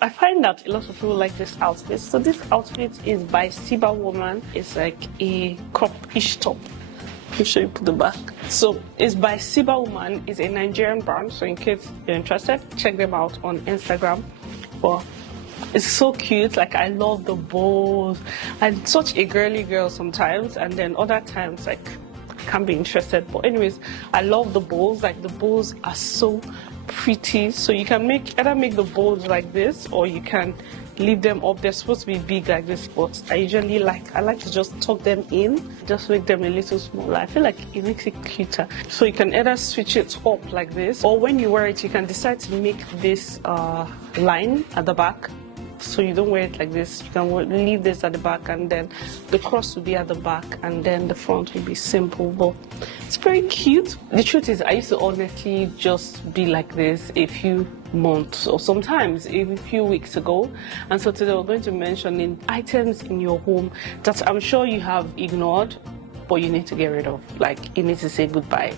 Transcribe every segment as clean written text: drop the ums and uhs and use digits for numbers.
I find that a lot of people like this outfit. So this outfit is by Siba Woman. It's like a crop-ish top. Let me show you the back. So it's by Siba Woman. It's a Nigerian brand. So in case you're interested, check them out on Instagram. But it's so cute. Like, I love the bows. I'm such a girly girl sometimes, and then other times like I can't be interested. But anyways, I love the bows. Like, the bows are so pretty. So you can either make the bows like this, or you can leave them up. They're supposed to be big like this, but I like to just tuck them in, just make them a little smaller. I feel like it makes it cuter. So you can either switch it up like this, or when you wear it, you can decide to make this line at the back. So you don't wear it like this. You can leave this at the back, and then the cross will be at the back, and then the front will be simple. But it's very cute. The truth is, I used to honestly just be like this a few months or sometimes a few weeks ago. And so today we're going to mention items in your home that I'm sure you have ignored, but you need to get rid of. Like, you need to say goodbye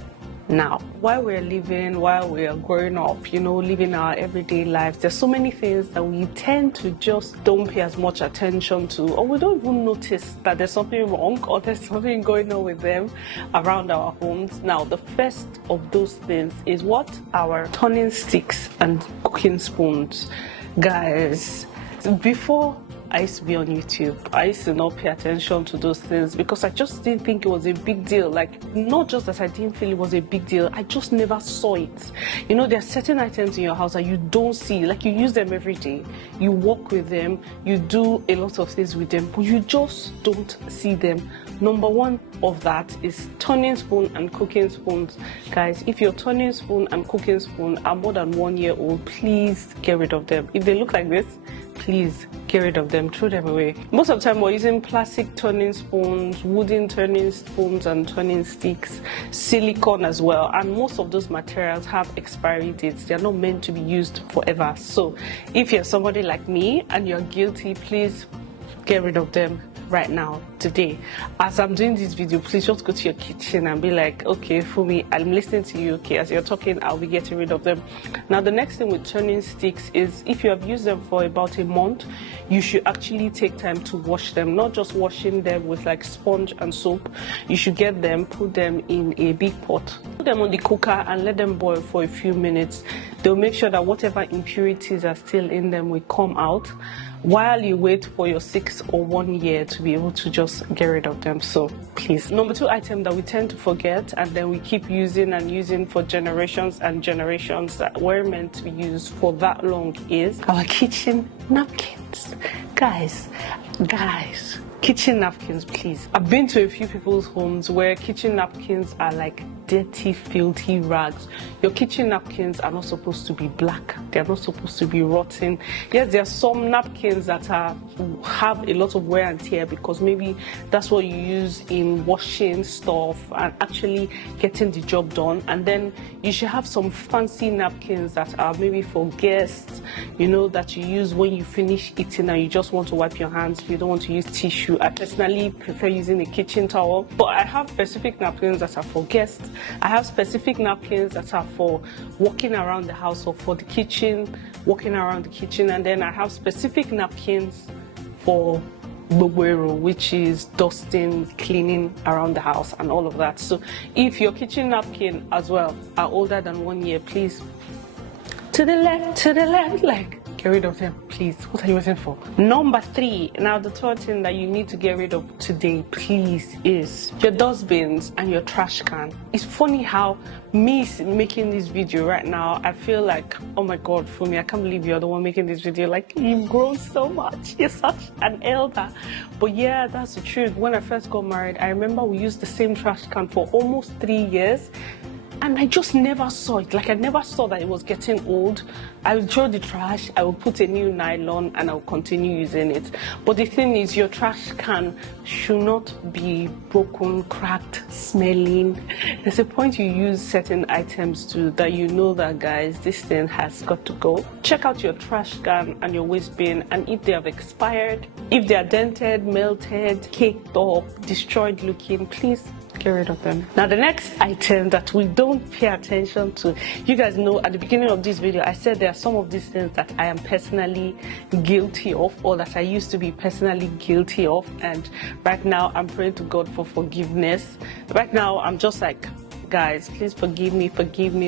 now. While we're growing up, living our everyday lives, there's so many things that we tend to just don't pay as much attention to, or we don't even notice that there's something wrong or there's something going on with them around our homes. Now, the first of those things is what? Our turning sticks and cooking spoons. Guys, before I used to be on YouTube, I used to not pay attention to those things because I just didn't think it was a big deal. Like, not just that I didn't feel it was a big deal, I just never saw it. There are certain items in your house that you don't see. Like, you use them every day, you work with them, you do a lot of things with them, but you just don't see them. Number one of that is turning spoon and cooking spoons. Guys, if your turning spoon and cooking spoon are more than 1 year old, please get rid of them. If they look like this, please get rid of them, throw them away. Most of the time we're using plastic turning spoons, wooden turning spoons and turning sticks, silicone as well, and most of those materials have expiry dates. They're not meant to be used forever. So if you're somebody like me and you're guilty, please get rid of them right now, today. As I'm doing this video, please just go to your kitchen and be like, okay, Fummeee, I'm listening to you. Okay, as you're talking, I'll be getting rid of them. Now, the next thing with turning sticks is, if you have used them for about a month, you should actually take time to wash them. Not just washing them with like sponge and soap. You should get them, put them in a big pot, put them on the cooker and let them boil for a few minutes. They'll make sure that whatever impurities are still in them will come out, while you wait for your 6 or 1 year to be able to just get rid of them. So please. Number 2 item that we tend to forget, and then we keep using and using for generations and generations, that were meant to be used for that long, is our kitchen napkins. Guys, kitchen napkins, please. I've been to a few people's homes where kitchen napkins are like dirty, filthy rags. Your kitchen napkins are not supposed to be black. They're not supposed to be rotten. Yes, there are some napkins that have a lot of wear and tear because maybe that's what you use in washing stuff and actually getting the job done. And then you should have some fancy napkins that are maybe for guests, that you use when you finish eating and you just want to wipe your hands. You don't want to use tissue. I personally prefer using a kitchen towel, but I have specific napkins that are for guests. I have specific napkins that are for walking around the house or for the kitchen, walking around the kitchen, and then I have specific napkins for Bobero, which is dusting, cleaning around the house and all of that. So if your kitchen napkin as well are older than 1 year, please, to the left, like, get rid of them, please. What are you waiting for? Number 3, now the third thing that you need to get rid of today, please, is your dustbins and your trash can. It's funny how me making this video right now, I feel like, oh my god, Fummeee, I can't believe you're the one making this video. Like, you've grown so much, you're such an elder. But yeah, that's the truth. When I first got married, I remember we used the same trash can for almost 3 years, and I just never saw it. Like, I never saw that it was getting old. I would throw the trash, I would put a new nylon, and I would continue using it. But the thing is, your trash can should not be broken, cracked, smelling. There's a point you use certain items to that that, guys, this thing has got to go. Check out your trash can and your waste bin, and if they have expired, if they are dented, melted, caked up, destroyed looking, please get rid of them. Now the next item that we don't pay attention to, you guys know at the beginning of this video I said there are some of these things that I am personally guilty of, or that I used to be personally guilty of, and right now I'm praying to God for forgiveness. Right now I'm just like, guys, please forgive me.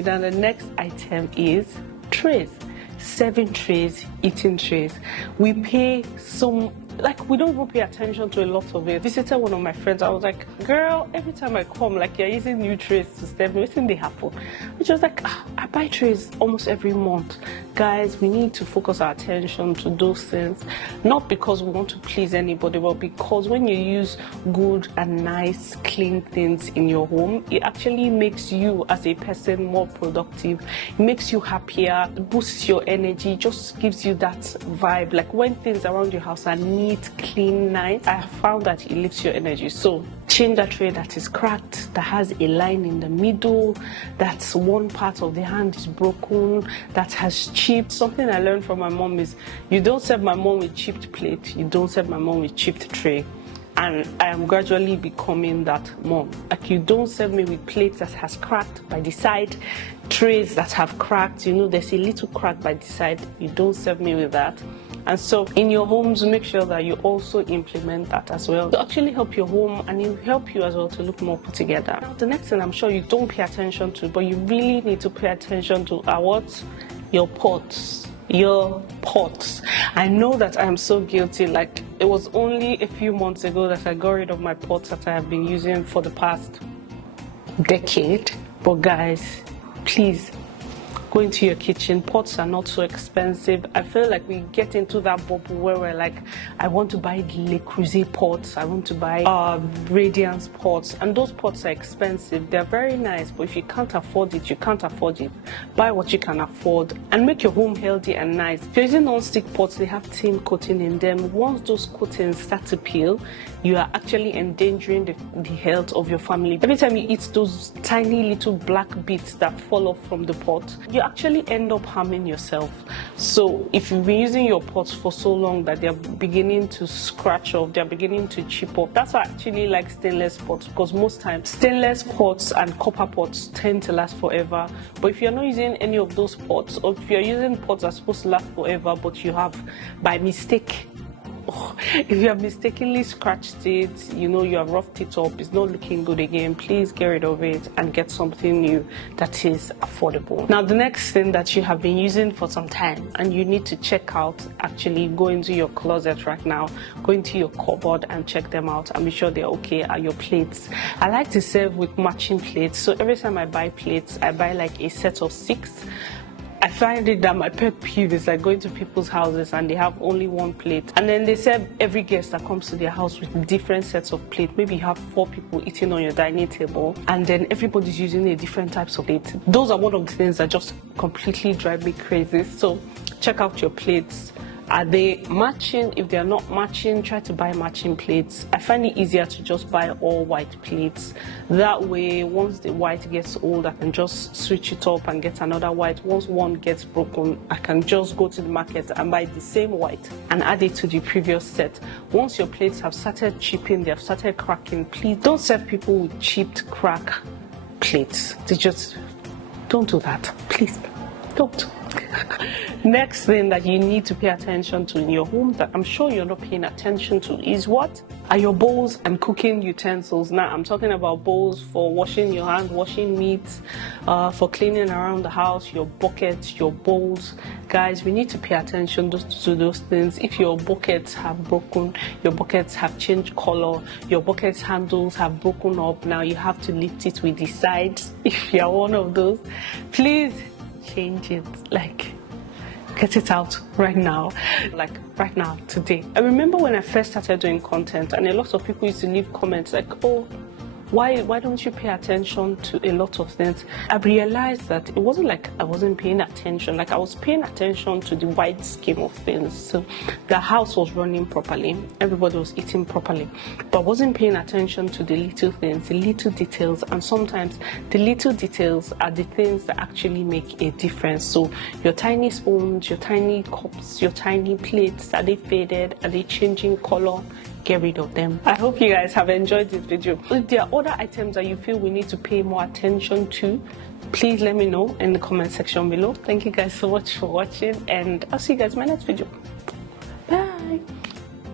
Then the next item is trays. Serving trays, eating trays. We pay some, like, we don't even pay attention to a lot of it. I visited one of my friends. I was like, girl, every time I come, like, you're using new trays to serve me. What's in they happen? Which was like, I buy trays almost every month. Guys, we need to focus our attention to those things, not because we want to please anybody, but because when you use good and nice, clean things in your home, it actually makes you as a person more productive. It makes you happier, boosts your energy, just gives you that vibe. Like when things around your house are neat, clean, nice, I have found that it lifts your energy. So change that tray that is cracked, that has a line in the middle, that's one part of the hand is broken, that has chipped. Something I learned from my mom is, you don't serve my mom with chipped plate, you don't serve my mom with chipped tray. And I am gradually becoming that mom. Like, you don't serve me with plates that has cracked by the side, trays that have cracked, you know, there's a little crack by the side, you don't serve me with that. And so in your homes, make sure that you also implement that as well to actually help your home, and it will help you as well to look more put together. Now, the next thing I'm sure you don't pay attention to, but you really need to pay attention to, are what? Your pots. Your pots. I know that I am so guilty. Like, it was only a few months ago that I got rid of my pots that I have been using for the past decade. But guys, please go into your kitchen. Pots are not so expensive. I feel like we get into that bubble where we're like, I want to buy Le Creuset pots, I want to buy Radiance pots, and those pots are expensive. They're very nice, but if you can't afford it, you can't afford it. Buy what you can afford and make your home healthy and nice. If you're using non-stick pots, they have tin coating in them. Once those coatings start to peel, you are actually endangering the health of your family. Every time you eat those tiny little black bits that fall off from the pot, you actually end up harming yourself. So if you've been using your pots for so long that they're beginning to scratch off, they're beginning to chip off, that's why I actually like stainless pots, because most times stainless pots and copper pots tend to last forever. But if you're not using any of those pots, or if you're using pots that are supposed to last forever, but you have by mistake, if you have mistakenly scratched it, you know, you have roughed it up, it's not looking good again, please get rid of it and get something new that is affordable. Now, the next thing that you have been using for some time and you need to check out, actually go into your closet right now, go into your cupboard and check them out and be sure they're okay, are your plates. I like to serve with matching plates, so every time I buy plates, I buy like a set of 6. I find it that my pet peeve is like going to people's houses and they have only one plate, and then they serve every guest that comes to their house with different sets of plates. Maybe you have 4 people eating on your dining table and then everybody's using a different types of plate. Those are one of the things that just completely drive me crazy. So check out your plates. Are they matching? If they're not matching, try to buy matching plates. I find it easier to just buy all white plates. That way, once the white gets old, I can just switch it up and get another white. Once one gets broken, I can just go to the market and buy the same white and add it to the previous set. Once your plates have started chipping, they have started cracking, please don't serve people with chipped crack plates. They just don't do that. Please don't. Next thing that you need to pay attention to in your home that I'm sure you're not paying attention to is what? Are your bowls and cooking utensils. Now, I'm talking about bowls for washing your hands, washing meats, for cleaning around the house, your buckets, your bowls. Guys, we need to pay attention to those things. If your buckets have broken, your buckets have changed color, your bucket's handles have broken up, now you have to lift it with the sides. If you're one of those, please change it. Like, get it out right now, like right now, today. I remember when I first started doing content and a lot of people used to leave comments like, oh, why don't you pay attention to a lot of things? I realized that it wasn't like I wasn't paying attention. Like, I was paying attention to the wide scheme of things. So the house was running properly, everybody was eating properly, but I wasn't paying attention to the little things, the little details. And sometimes the little details are the things that actually make a difference. So your tiny spoons, your tiny cups, your tiny plates, are they faded? Are they changing color? get rid of them. I hope you guys have enjoyed this video. If there are other items that you feel we need to pay more attention to, please let me know in the comment section below. Thank you guys so much for watching, and I'll see you guys in my next video. Bye.